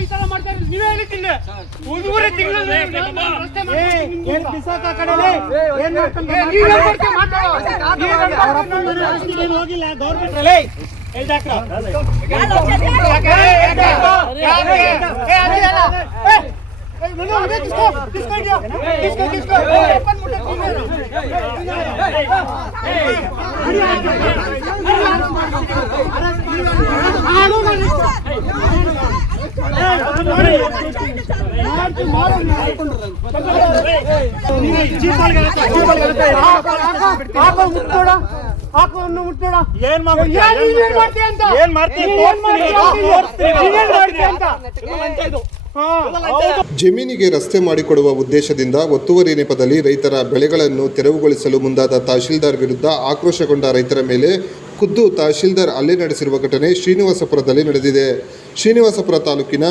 ಈ ತರ ಮಾಡ್ತಾ ಇರೋದು ನೀವೇ ಹೇಳಿದ್ದೀನಿ. ಒಂದೂವರೆ ತಿಂಗಳು ಹೋಗಿಲ್ಲ ಗೌರ್ಮೆಂಟ್ ಜಮೀನಿಗೆ ರಸ್ತೆ ಮಾಡಿಕೊಡುವ ಉದ್ದೇಶದಿಂದ ಒತ್ತುವರಿ ನೆಪದಲ್ಲಿ ರೈತರ ಬೆಳೆಗಳನ್ನು ತೆರವುಗೊಳಿಸಲು ಮುಂದಾದ ತಹಶೀಲ್ದಾರ್ ವಿರುದ್ಧ ಆಕ್ರೋಶಗೊಂಡ ರೈತರ ಮೇಲೆ ಖುದ್ದು ತಹಶೀಲ್ದಾರ್ ಹಲ್ಲೆ ನಡೆಸಿರುವ ಘಟನೆ ಶ್ರೀನಿವಾಸಪುರದಲ್ಲಿ ನಡೆದಿದೆ. ಶ್ರೀನಿವಾಸಪುರ ತಾಲೂಕಿನ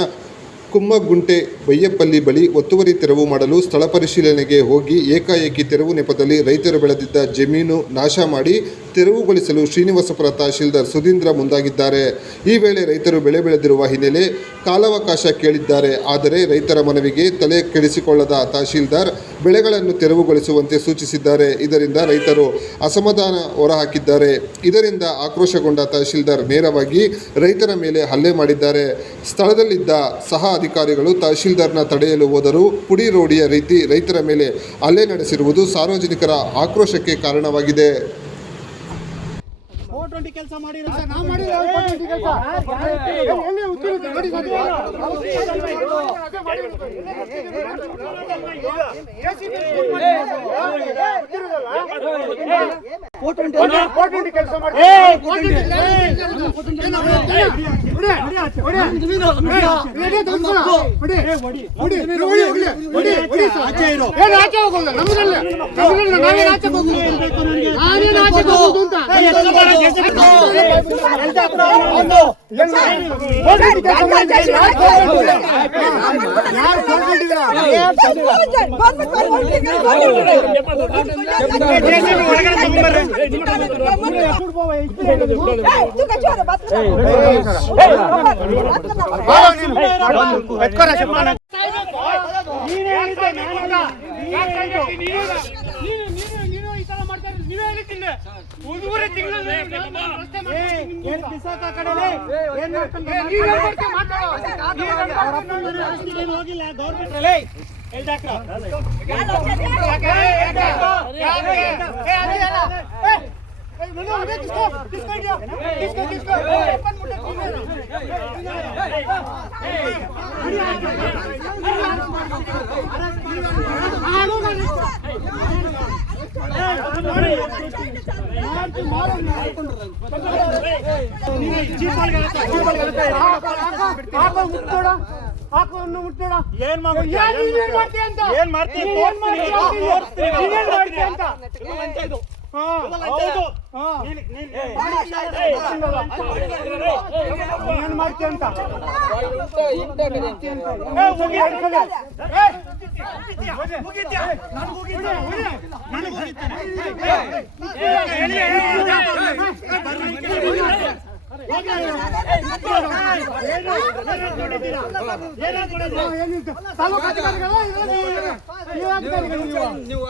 ಕುಮ್ಮಗುಂಟೆ ಬಯ್ಯಪಲ್ಲಿ ಬಳಿ ಒತ್ತುವರಿ ತೆರವು ಮಾಡಲು ಸ್ಥಳ ಪರಿಶೀಲನೆಗೆ ಹೋಗಿ ಏಕಾಏಕಿ ತೆರವು ನೆಪದಲ್ಲಿ ರೈತರು ಬೆಳೆದಿದ್ದ ಜಮೀನು ನಾಶ ಮಾಡಿ ತೆರವುಗೊಳಿಸಲು ಶ್ರೀನಿವಾಸಪುರ ತಹಶೀಲ್ದಾರ್ ಸುಧೀಂದ್ರ ಮುಂದಾಗಿದ್ದಾರೆ. ಈ ವೇಳೆ ರೈತರು ಬೆಳೆ ಬೆಳೆದಿರುವ ಹಿನ್ನೆಲೆ ಕಾಲಾವಕಾಶ ಕೇಳಿದ್ದಾರೆ. ಆದರೆ ರೈತರ ಮನವಿಗೆ ತಲೆ ಕೆಡಿಸಿಕೊಳ್ಳದ ತಹಶೀಲ್ದಾರ್ ಬೆಳೆಗಳನ್ನು ತೆರವುಗೊಳಿಸುವಂತೆ ಸೂಚಿಸಿದ್ದಾರೆ. ಇದರಿಂದ ರೈತರು ಅಸಮಾಧಾನ ಹೊರಹಾಕಿದ್ದಾರೆ. ಇದರಿಂದ ಆಕ್ರೋಶಗೊಂಡ ತಹಶೀಲ್ದಾರ್ ನೇರವಾಗಿ ರೈತರ ಮೇಲೆ ಹಲ್ಲೆ ಮಾಡಿದ್ದಾರೆ. ಸ್ಥಳದಲ್ಲಿದ್ದ ಸಹ ಅಧಿಕಾರಿಗಳು ತಹಶೀಲ್ದಾರ್ನ ತಡೆಯಲು ಹೋದರೂ ಪುಡಿ ರೋಡಿಯ ರೀತಿ ರೈತರ ಮೇಲೆ ಹಲ್ಲೆ ನಡೆಸಿರುವುದು ಸಾರ್ವಜನಿಕರ ಆಕ್ರೋಶಕ್ಕೆ ಕಾರಣವಾಗಿದೆ. ಕೆಲಸ ಮಾಡಿ ಒಂದೂವರೆ ತಿಂಗಳು ಹೋಗಿಲ್ಲ ಗೌರ್ಮೆಂಟ್ ನೀವು